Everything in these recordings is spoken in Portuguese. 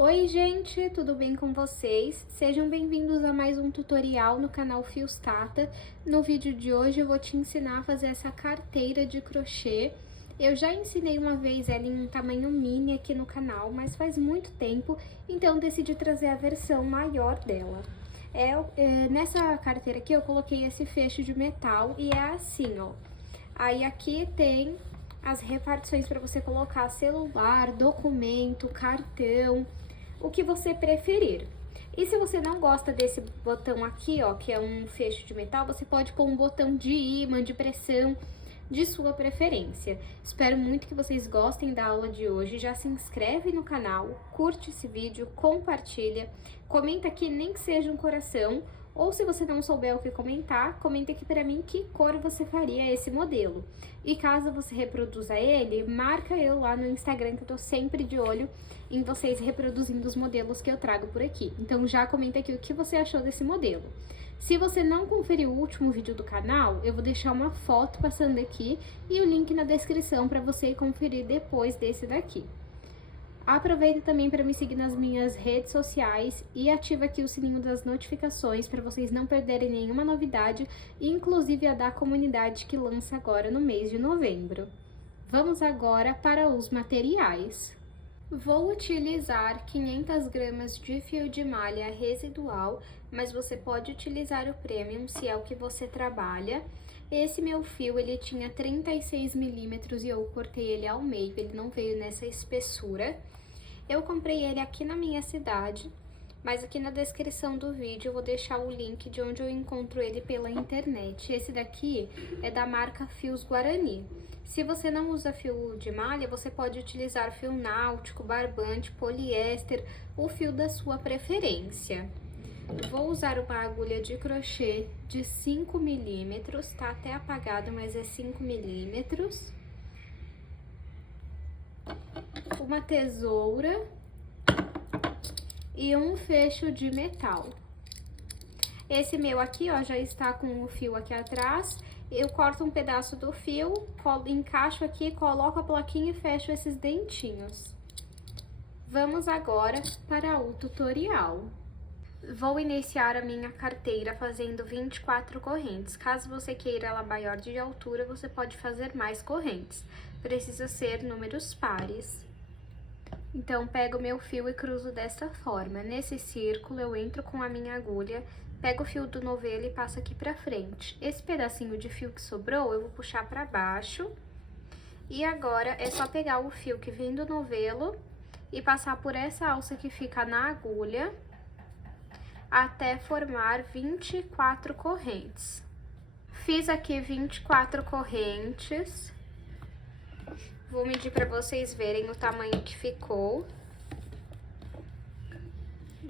Oi gente, tudo bem com vocês? Sejam bem-vindos a mais um tutorial no canal Fios Tata. No vídeo de hoje eu vou te ensinar a fazer essa carteira de crochê. Eu já ensinei uma vez ela em um tamanho mini aqui no canal, mas faz muito tempo, então decidi trazer a versão maior dela. Nessa carteira aqui eu coloquei esse fecho de metal e é assim, ó. Aí aqui tem as repartições para você colocar celular, documento, cartão, o que você preferir. E se você não gosta desse botão aqui, ó, que é um fecho de metal, você pode pôr um botão de ímã, de pressão, de sua preferência. Espero muito que vocês gostem da aula de hoje. Já se inscreve no canal, curte esse vídeo, compartilha, comenta aqui nem que seja um coração, ou se você não souber o que comentar, comenta aqui pra mim que cor você faria esse modelo. E caso você reproduza ele, marca eu lá no Instagram, que eu tô sempre de olho em vocês reproduzindo os modelos que eu trago por aqui. Então já comenta aqui o que você achou desse modelo. Se você não conferiu o último vídeo do canal, eu vou deixar uma foto passando aqui e o link na descrição para você conferir depois desse daqui. Aproveita também para me seguir nas minhas redes sociais e ativa aqui o sininho das notificações para vocês não perderem nenhuma novidade, inclusive a da comunidade que lança agora no mês de novembro. Vamos agora para os materiais. Vou utilizar 500 gramas de fio de malha residual, mas você pode utilizar o premium se é o que você trabalha. Esse meu fio, ele tinha 36 milímetros e eu cortei ele ao meio, ele não veio nessa espessura. Eu comprei ele aqui na minha cidade, mas aqui na descrição do vídeo eu vou deixar o link de onde eu encontro ele pela internet. Esse daqui é da marca Fios Guarani. Se você não usa fio de malha, você pode utilizar fio náutico, barbante, poliéster, o fio da sua preferência. Vou usar uma agulha de crochê de 5 milímetros, tá até apagado, mas é 5 milímetros. Uma tesoura e um fecho de metal. Esse meu aqui, ó, já está com o fio aqui atrás. Eu corto um pedaço do fio, encaixo aqui, coloco a plaquinha e fecho esses dentinhos. Vamos agora para o tutorial. Vou iniciar a minha carteira fazendo 24 correntes. Caso você queira ela maior de altura, você pode fazer mais correntes. Precisa ser números pares. Então, pego o meu fio e cruzo desta forma. Nesse círculo, eu entro com a minha agulha, pego o fio do novelo e passo aqui pra frente. Esse pedacinho de fio que sobrou, eu vou puxar pra baixo. E agora, é só pegar o fio que vem do novelo e passar por essa alça que fica na agulha, até formar 24 correntes. Fiz aqui 24 correntes. Vou medir para vocês verem o tamanho que ficou.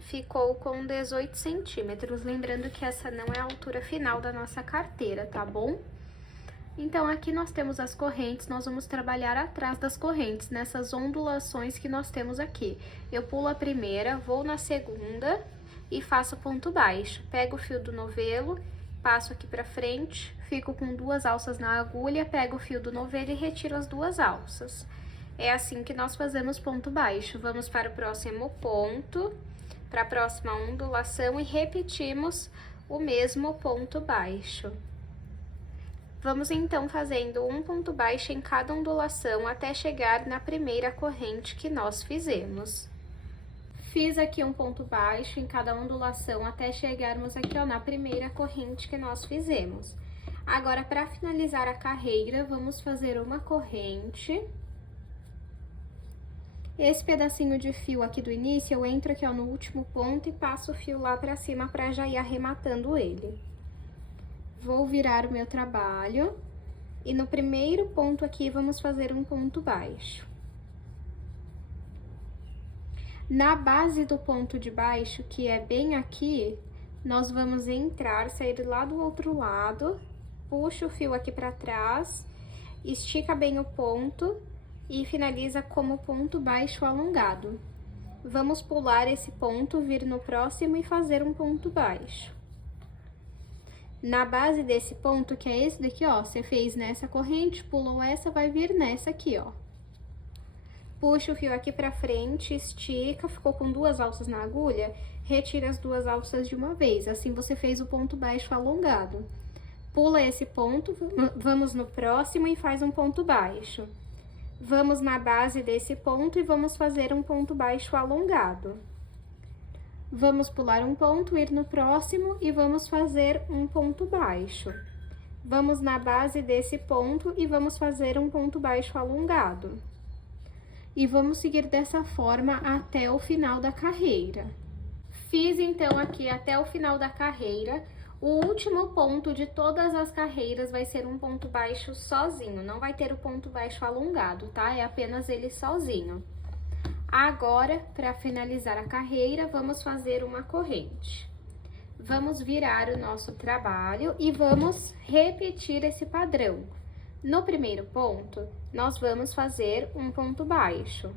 Ficou com 18 centímetros, lembrando que essa não é a altura final da nossa carteira, tá bom? Então, aqui nós temos as correntes, nós vamos trabalhar atrás das correntes, nessas ondulações que nós temos aqui. Eu pulo a primeira, vou na segunda e faço ponto baixo. Pego o fio do novelo, passo aqui pra frente, fico com 2 alças na agulha, pego o fio do novelo e retiro as 2 alças. É assim que nós fazemos ponto baixo. Vamos para o próximo ponto, para a próxima ondulação e repetimos o mesmo ponto baixo. Vamos então fazendo um ponto baixo em cada ondulação até chegar na primeira corrente que nós fizemos. Fiz aqui um ponto baixo em cada ondulação até chegarmos aqui, ó, na primeira corrente que nós fizemos. Agora, para finalizar a carreira, vamos fazer uma corrente. Esse pedacinho de fio aqui do início, eu entro aqui, ó, no último ponto e passo o fio lá pra cima pra já ir arrematando ele. Vou virar o meu trabalho e no primeiro ponto aqui, vamos fazer um ponto baixo. Na base do ponto de baixo, que é bem aqui, nós vamos entrar, sair lá do outro lado, puxa o fio aqui pra trás, estica bem o ponto e finaliza como ponto baixo alongado. Vamos pular esse ponto, vir no próximo e fazer um ponto baixo. Na base desse ponto, que é esse daqui, ó, você fez nessa corrente, pulou essa, vai vir nessa aqui, ó. Puxa o fio aqui pra frente, estica, ficou com 2 alças na agulha, retira as 2 alças de uma vez, assim você fez o ponto baixo alongado. Pula esse ponto, vamos no próximo e faz um ponto baixo. Vamos na base desse ponto e vamos fazer um ponto baixo alongado. Vamos pular um ponto, ir no próximo e vamos fazer um ponto baixo. Vamos na base desse ponto e vamos fazer um ponto baixo alongado. E vamos seguir dessa forma até o final da carreira. Fiz então aqui até o final da carreira. O último ponto de todas as carreiras vai ser um ponto baixo sozinho, não vai ter o ponto baixo alongado, tá? É apenas ele sozinho. Agora, para finalizar a carreira, vamos fazer uma corrente. Vamos virar o nosso trabalho e vamos repetir esse padrão. No primeiro ponto, nós vamos fazer um ponto baixo.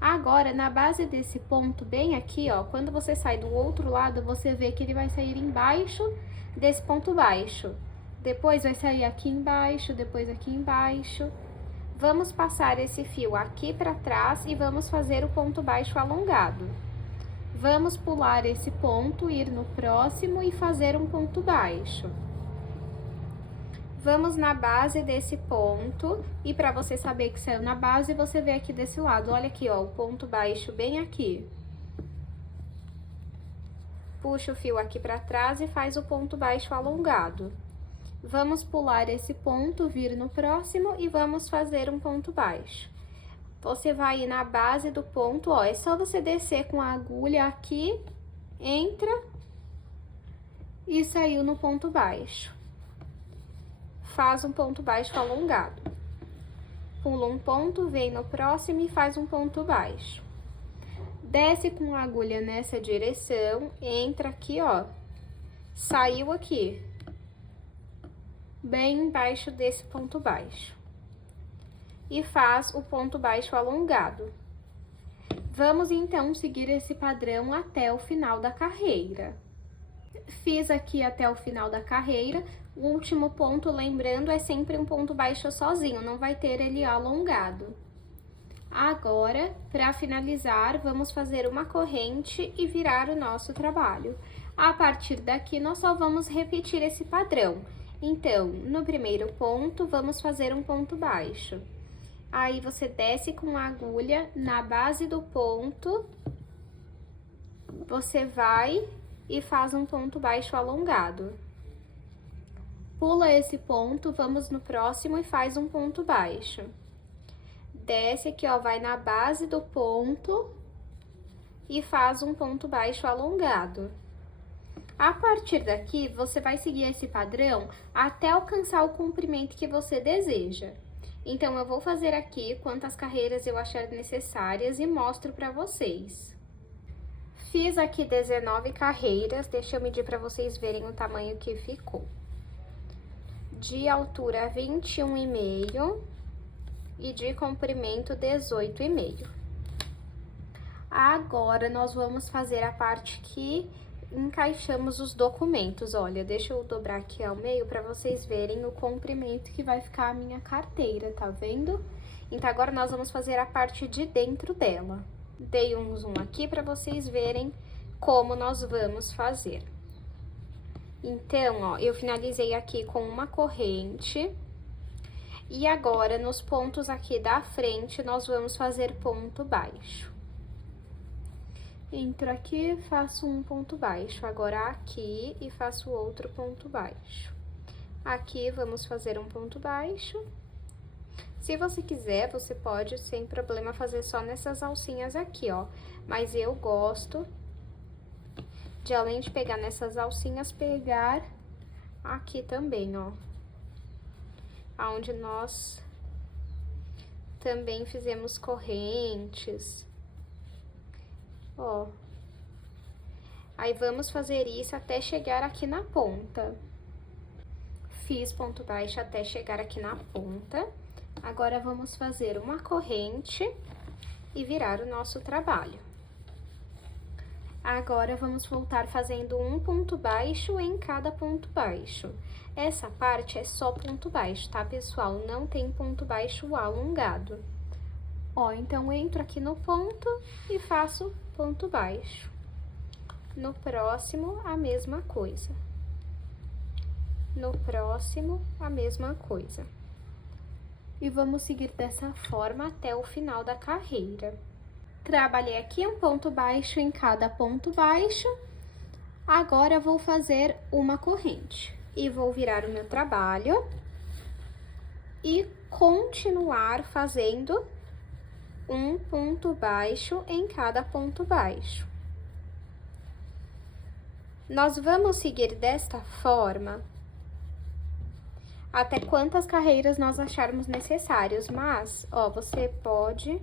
Agora, na base desse ponto, bem aqui, ó, quando você sai do outro lado, você vê que ele vai sair embaixo desse ponto baixo. Depois vai sair aqui embaixo, depois aqui embaixo. Vamos passar esse fio aqui pra trás e vamos fazer o ponto baixo alongado. Vamos pular esse ponto, ir no próximo e fazer um ponto baixo. Vamos na base desse ponto, e para você saber que saiu na base, você vê aqui desse lado, olha aqui, ó, o ponto baixo bem aqui. Puxa o fio aqui para trás e faz o ponto baixo alongado. Vamos pular esse ponto, vir no próximo e vamos fazer um ponto baixo. Você vai ir na base do ponto, ó, é só você descer com a agulha aqui, entra e saiu no ponto baixo. Faz um ponto baixo alongado. Pula um ponto, vem no próximo e faz um ponto baixo. Desce com a agulha nessa direção, entra aqui, ó, saiu aqui, bem embaixo desse ponto baixo. E faz o ponto baixo alongado. Vamos, então, seguir esse padrão até o final da carreira. Fiz aqui até o final da carreira. O último ponto, lembrando, é sempre um ponto baixo sozinho, não vai ter ele alongado. Agora, para finalizar, vamos fazer uma corrente e virar o nosso trabalho. A partir daqui, nós só vamos repetir esse padrão. Então, no primeiro ponto, vamos fazer um ponto baixo. Aí, você desce com a agulha na base do ponto, você vai e faz um ponto baixo alongado. Pula esse ponto, vamos no próximo e faz um ponto baixo. Desce aqui, ó, vai na base do ponto e faz um ponto baixo alongado. A partir daqui, você vai seguir esse padrão até alcançar o comprimento que você deseja. Então, eu vou fazer aqui quantas carreiras eu achar necessárias e mostro pra vocês. Fiz aqui 19 carreiras, deixa eu medir pra vocês verem o tamanho que ficou. De altura 21,5 e de comprimento 18,5. Agora, nós vamos fazer a parte que encaixamos os documentos. Olha, deixa eu dobrar aqui ao meio para vocês verem o comprimento que vai ficar a minha carteira, tá vendo? Então, agora nós vamos fazer a parte de dentro dela. Dei um zoom aqui para vocês verem como nós vamos fazer. Então, ó, eu finalizei aqui com uma corrente. E agora, nos pontos aqui da frente, nós vamos fazer ponto baixo. Entro aqui, faço um ponto baixo. Agora, aqui, e faço outro ponto baixo. Aqui, vamos fazer um ponto baixo. Se você quiser, você pode, sem problema, fazer só nessas alcinhas aqui, ó. Mas eu gosto de, além de pegar nessas alcinhas, pegar aqui também, ó. Aonde nós também fizemos correntes. Ó. Aí, vamos fazer isso até chegar aqui na ponta. Fiz ponto baixo até chegar aqui na ponta. Agora, vamos fazer uma corrente e virar o nosso trabalho. Agora, vamos voltar fazendo um ponto baixo em cada ponto baixo. Essa parte é só ponto baixo, tá, pessoal? Não tem ponto baixo alongado. Ó, então entro aqui no ponto e faço ponto baixo. No próximo, a mesma coisa. No próximo, a mesma coisa. E vamos seguir dessa forma até o final da carreira. Trabalhei aqui um ponto baixo em cada ponto baixo. Agora, vou fazer uma corrente. E vou virar o meu trabalho. E continuar fazendo um ponto baixo em cada ponto baixo. Nós vamos seguir desta forma até quantas carreiras nós acharmos necessários, mas, ó, você pode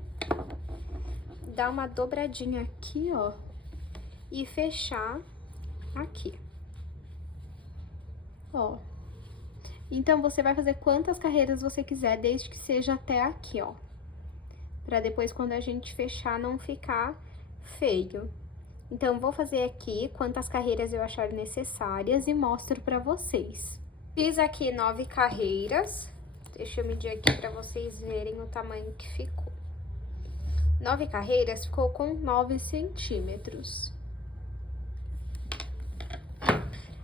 dar uma dobradinha aqui, ó, e fechar aqui. Ó. Então, você vai fazer quantas carreiras você quiser, desde que seja até aqui, ó. Pra depois, quando a gente fechar, não ficar feio. Então, vou fazer aqui quantas carreiras eu achar necessárias e mostro pra vocês. Fiz aqui 9 carreiras. Deixa eu medir aqui pra vocês verem o tamanho que ficou. 9 carreiras ficou com 9 centímetros.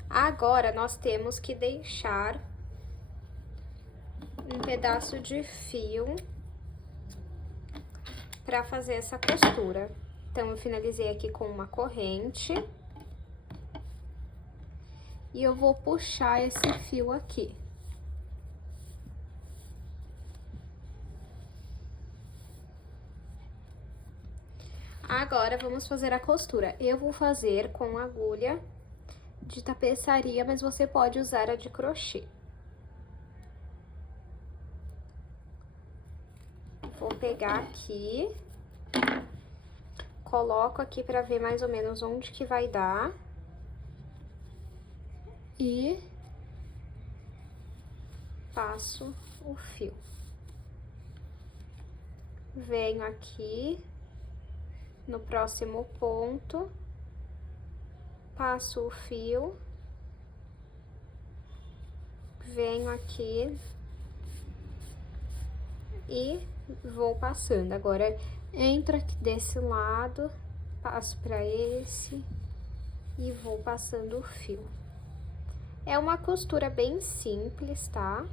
Agora, nós temos que deixar um pedaço de fio para fazer essa costura. Então, eu finalizei aqui com uma corrente. E eu vou puxar esse fio aqui. Agora, vamos fazer a costura. Eu vou fazer com agulha de tapeçaria, mas você pode usar a de crochê. Vou pegar aqui, coloco aqui pra ver mais ou menos onde que vai dar. E passo o fio. Venho aqui no próximo ponto, passo o fio, venho aqui e vou passando. Agora, entro aqui desse lado, passo pra esse e vou passando o fio. É uma costura bem simples, tá?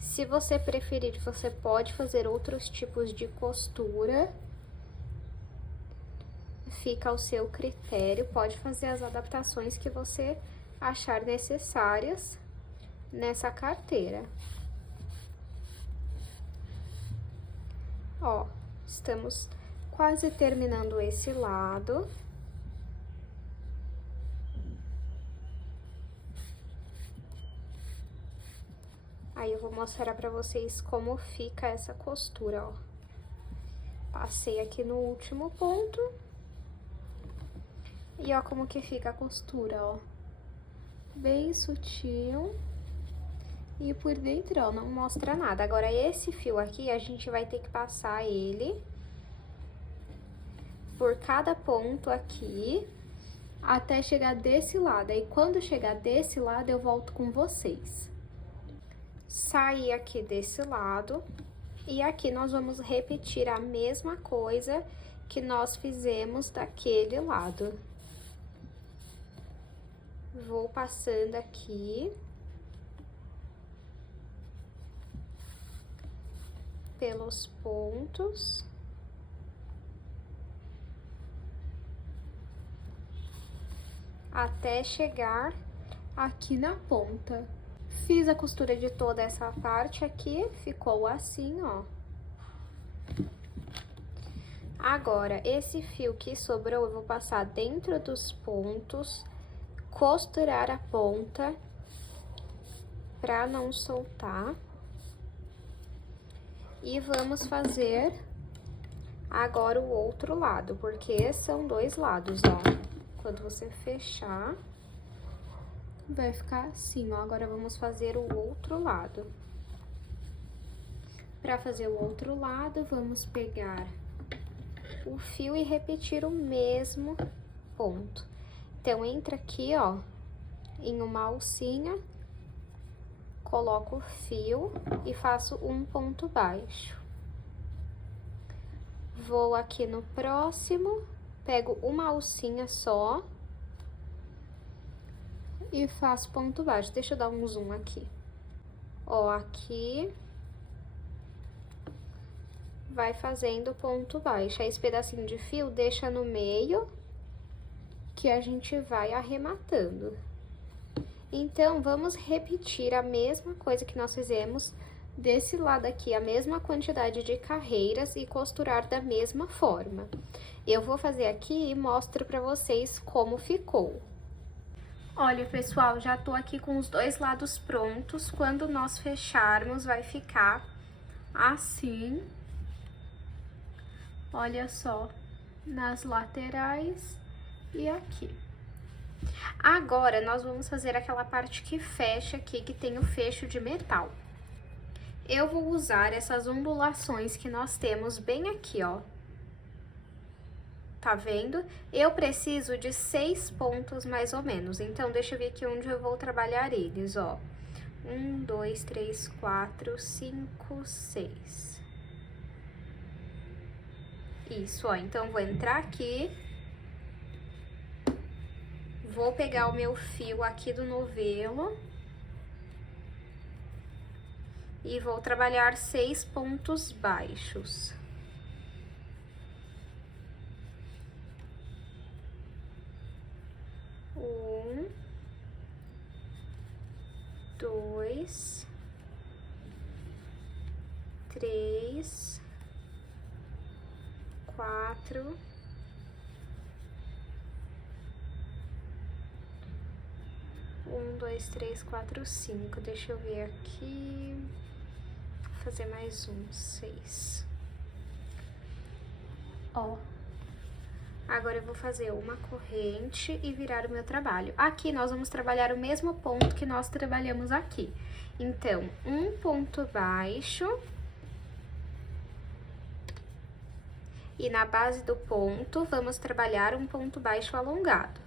Se você preferir, você pode fazer outros tipos de costura. Fica ao seu critério, pode fazer as adaptações que você achar necessárias nessa carteira. Ó, estamos quase terminando esse lado. Aí, eu vou mostrar pra vocês como fica essa costura, ó. Passei aqui no último ponto. E ó como que fica a costura, ó. Bem sutil. E por dentro, ó, não mostra nada. Agora, esse fio aqui, a gente vai ter que passar ele por cada ponto aqui, até chegar desse lado. Aí, quando chegar desse lado, eu volto com vocês. Saí aqui desse lado, e aqui nós vamos repetir a mesma coisa que nós fizemos daquele lado. Vou passando aqui pelos pontos. Até chegar aqui na ponta. Fiz a costura de toda essa parte aqui, ficou assim, ó. Agora, esse fio que sobrou, eu vou passar dentro dos pontos, costurar a ponta pra não soltar. E vamos fazer agora o outro lado, porque são dois lados, ó. Quando você fechar, vai ficar assim, ó. Agora, vamos fazer o outro lado. Pra fazer o outro lado, vamos pegar o fio e repetir o mesmo ponto. Então, entra aqui, ó, em uma alcinha, coloco o fio e faço um ponto baixo. Vou aqui no próximo, pego uma alcinha só e faço ponto baixo. Deixa eu dar um zoom aqui. Ó, aqui vai fazendo ponto baixo. Aí esse pedacinho de fio deixa no meio, que a gente vai arrematando. Então, vamos repetir a mesma coisa que nós fizemos desse lado aqui, a mesma quantidade de carreiras e costurar da mesma forma. Eu vou fazer aqui e mostro pra vocês como ficou. Olha, pessoal, já tô aqui com os dois lados prontos. Quando nós fecharmos, vai ficar assim. Olha só, nas laterais e aqui. Agora, nós vamos fazer aquela parte que fecha aqui, que tem o fecho de metal. Eu vou usar essas ondulações que nós temos bem aqui, ó. Tá vendo? Eu preciso de 6 pontos mais ou menos, então deixa eu ver aqui onde eu vou trabalhar eles, ó. 1, 2, 3, 4, 5, 6. Isso, ó, então vou entrar aqui, vou pegar o meu fio aqui do novelo e vou trabalhar 6 pontos baixos. Um, 2, 3, 4, 1, 2, 3, 4, 5. Deixa eu ver aqui. Vou fazer mais um, 6. Ó. Agora eu vou fazer uma corrente e virar o meu trabalho. Aqui nós vamos trabalhar o mesmo ponto que nós trabalhamos aqui. Então, um ponto baixo. E na base do ponto, vamos trabalhar um ponto baixo alongado.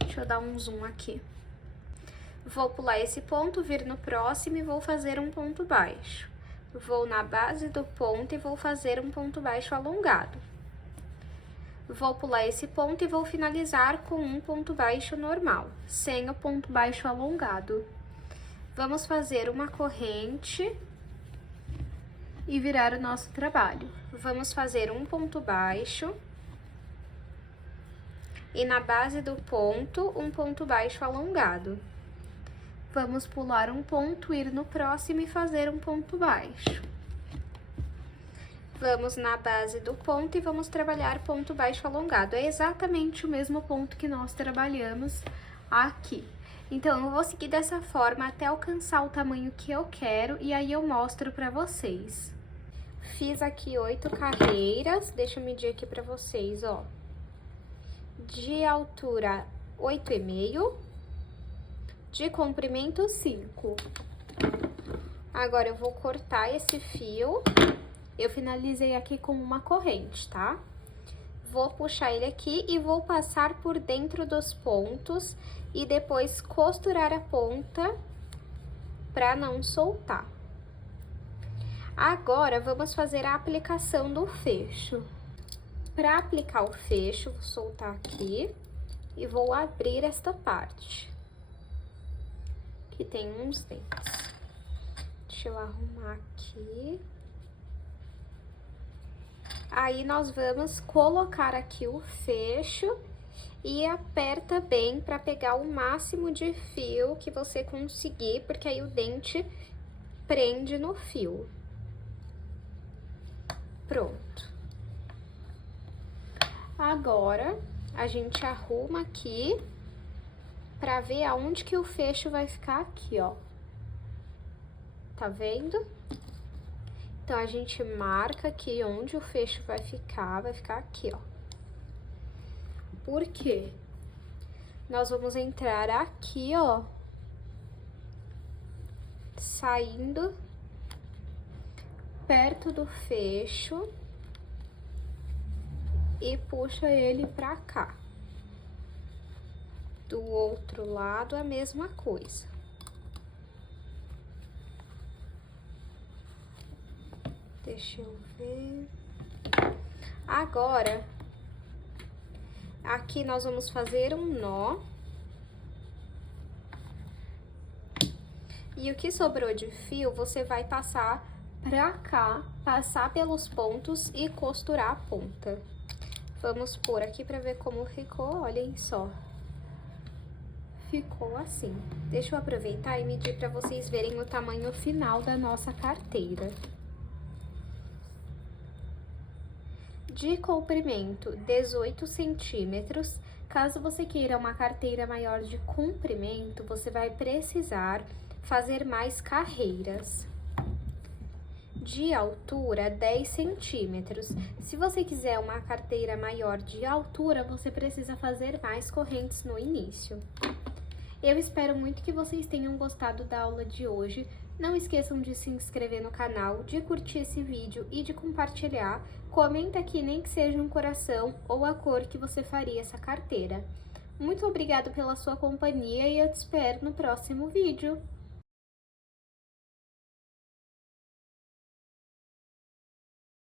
Deixa eu dar um zoom aqui. Vou pular esse ponto, vir no próximo e vou fazer um ponto baixo. Vou na base do ponto e vou fazer um ponto baixo alongado. Vou pular esse ponto e vou finalizar com um ponto baixo normal, sem o ponto baixo alongado. Vamos fazer uma corrente e virar o nosso trabalho. Vamos fazer um ponto baixo e na base do ponto, um ponto baixo alongado. Vamos pular um ponto, ir no próximo e fazer um ponto baixo. Vamos na base do ponto e vamos trabalhar ponto baixo alongado. É exatamente o mesmo ponto que nós trabalhamos aqui. Então, eu vou seguir dessa forma até alcançar o tamanho que eu quero e aí eu mostro pra vocês. Fiz aqui 8 carreiras, deixa eu medir aqui pra vocês, ó. De altura, 8,5. De comprimento, 5. Agora, eu vou cortar esse fio. Eu finalizei aqui com uma corrente, tá? Vou puxar ele aqui e vou passar por dentro dos pontos e depois costurar a ponta pra não soltar. Agora, vamos fazer a aplicação do fecho. Pra aplicar o fecho, vou soltar aqui e vou abrir esta parte. Que tem uns dentes. Deixa eu arrumar aqui. Aí, nós vamos colocar aqui o fecho e aperta bem para pegar o máximo de fio que você conseguir, porque aí o dente prende no fio. Pronto. Agora, a gente arruma aqui pra ver aonde que o fecho vai ficar aqui, ó. Tá vendo? Então, a gente marca aqui onde o fecho vai ficar aqui, ó. Por quê? Nós vamos entrar aqui, ó, saindo perto do fecho e puxa ele pra cá. Do outro lado, a mesma coisa. Deixa eu ver. Agora, aqui nós vamos fazer um nó. E o que sobrou de fio, você vai passar pra cá, passar pelos pontos e costurar a ponta. Vamos pôr aqui pra ver como ficou, olhem só. Ficou assim. Deixa eu aproveitar e medir pra vocês verem o tamanho final da nossa carteira. De comprimento, 18 centímetros. Caso você queira uma carteira maior de comprimento, você vai precisar fazer mais carreiras. De altura, 10 centímetros. Se você quiser uma carteira maior de altura, você precisa fazer mais correntes no início. Eu espero muito que vocês tenham gostado da aula de hoje. Não esqueçam de se inscrever no canal, de curtir esse vídeo e de compartilhar. Comenta aqui nem que seja um coração ou a cor que você faria essa carteira. Muito obrigada pela sua companhia e eu te espero no próximo vídeo.